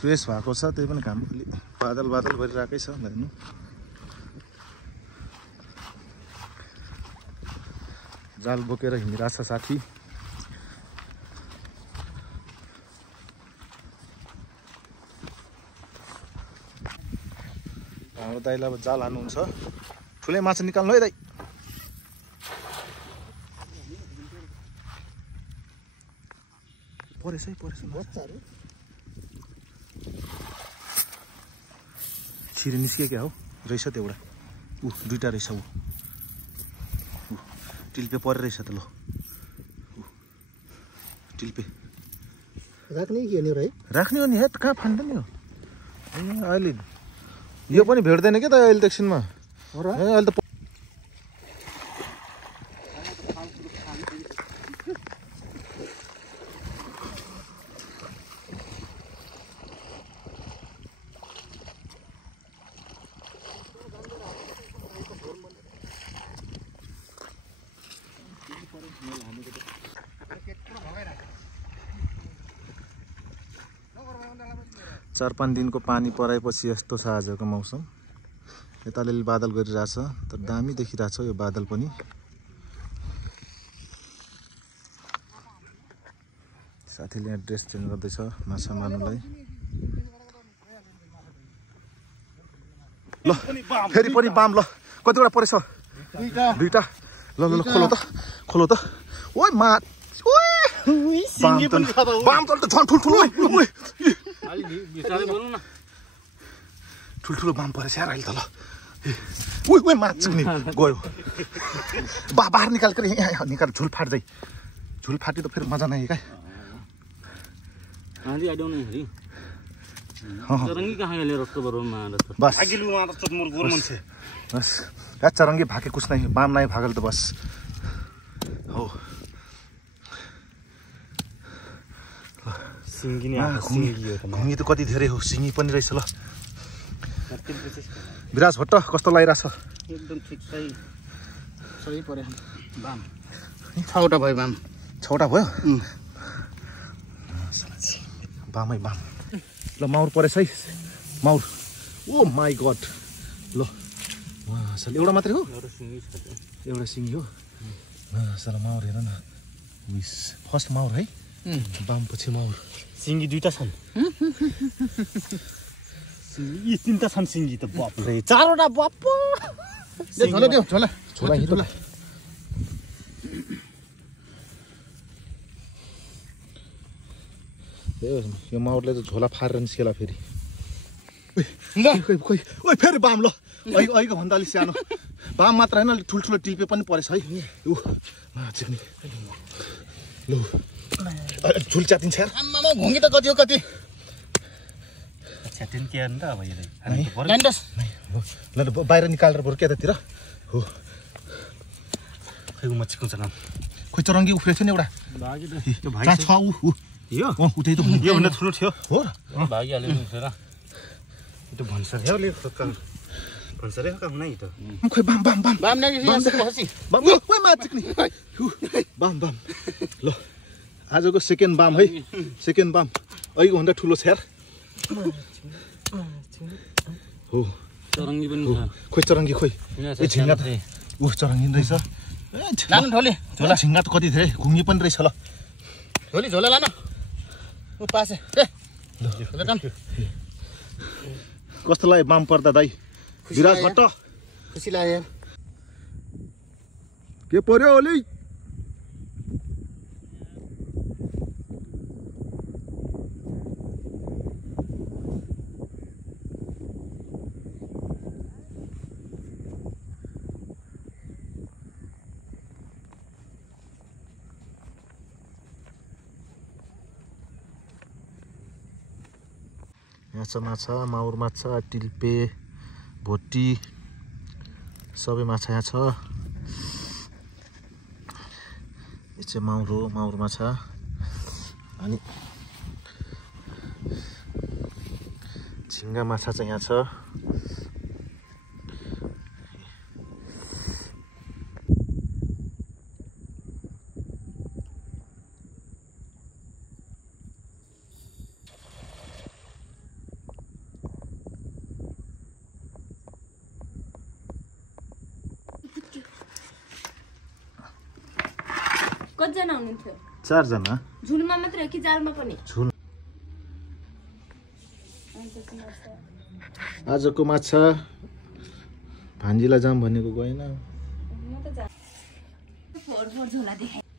fresh भएको छ त्यही पनि घाम बादल बादल गरिरहेकै छ हेर्नु जाल बोकेर हिँडिरहेछ साथी हाम्रो दाइले अब जाल हाल्नुहुन्छ ठुलै माछा निकाल्नु है दाइ परेछ है परेछ बच्चाहरु छिरी निस्के क्या हो रहेछ त एउटा दुईटा रहेछ टिल्पे परे रहेछ त ल टिल्पे राख्ने कि नि रे राख्ने हो नि हेत कहाँ फान्दैन नि हो अहिले यो पनि भेट्दैन के त अहिले एकछिनमा अहिले त चार पाँच दिनको पानी पराएपछि यस्तो छ आजको मौसम यता अलिअलि बादल गरिरहेछ तर दामी देखिरहेछ यो बादल पनि साथीले यहाँ ड्रेस चेन्ज गर्दैछ माछा मार्नुलाई ल फेरि पनि बाम ल कतिवटा परेछ दुईटा ल ल खोलो त ओइ मा ओइ बाम त झन् ठुल्ठुलो ठुल्ठुलो बाम परेछ यार अहिले त ल उही माछ नि गयो बाहिर निकाल कर यहाँ निकाल झुल फाट्दै झुल फाटी त फेरि मजा नै क्या बस चरङ्गी भाके कुछ नै बाम नै भागल त बस हो घुमी त कति धेरै हो सिङ्गी पनि रहेछ ल विराज भट्ट कस्तो लागिरहेछ एकदम ठिक सही पर्यो बाम 6वटा भयो बाम 6वटा भयो बामै बाम ल माउर परेछ है माउर ओ माई गड ल एउटा मात्रै हो एउटा सिङ्गी हो साला माउर हेर न मिस फर्स्ट माउर है बाम पछि माउर सिङ्गी दुईटा छन् सिङ्गी तीनटा छन् सिङ्गी त बाप रे 4वटा बाप झोला दियो झोला यो माउरले त झोला फारेर निस्केला फेरि ओइ फेरि बाम ल अहिलेको भन्दा अलिक सानो बाम मात्र होइन अलिक ठुल्ठुलो टिल्पे पनि परेछ है ल झुल च्यातिन्छ यार आम्मामा घुङ्गी त कति हो कति च्यातिन के अन्त अब यो ल बाहिर निकालेर बरु केतातिर हो खै मच्छीको चलाम खोइ चरङ्गी उफ्रेको थियो नि एउटा कहाँ छ यो उतै त यो भन्दा ठुलो थियो हो भागिहाल्यो नि उफ्रेर त्यो भन्छ थियो ले भन्छ रे काम नै त खोइ बाम बाम बाम बाम नै खसी बाम ओइ माछिक नि बाम बाम ल आजको सेकेन्ड बाम है सेकेन्ड बाम अहिलेको भन्दा ठुलो छ यार हो चरङ्गी पनि खोइ चरङ्गी खोइ ए झिङ्गा त चरङ्गी रहेछ लानु ढोले झोला झिङ्गा त कति धेरै घुङ्गी पनि रहेछ ल ढोली झोला लान उ पासे ल काम कस्तो लाग्यो बाम पर्दा दाइ विराज भट्ट खुसी लाग्यो के पर्यो ओली यहाँ छ माछा माउर माछा टिल्पे भोटी सबै माछा यहाँ छ यो चाहिँ माउर हो माउर माछा अनि झिङ्गा माछा चाहिँ यहाँ छ कतिजना हुनुहुन्थ्यो 4 जना झुलमा मात्र हो कि जालमा पनि झुल आजको माछा भान्जीलाई जाम भनेको गएन म त जा फोर झोला देखाइ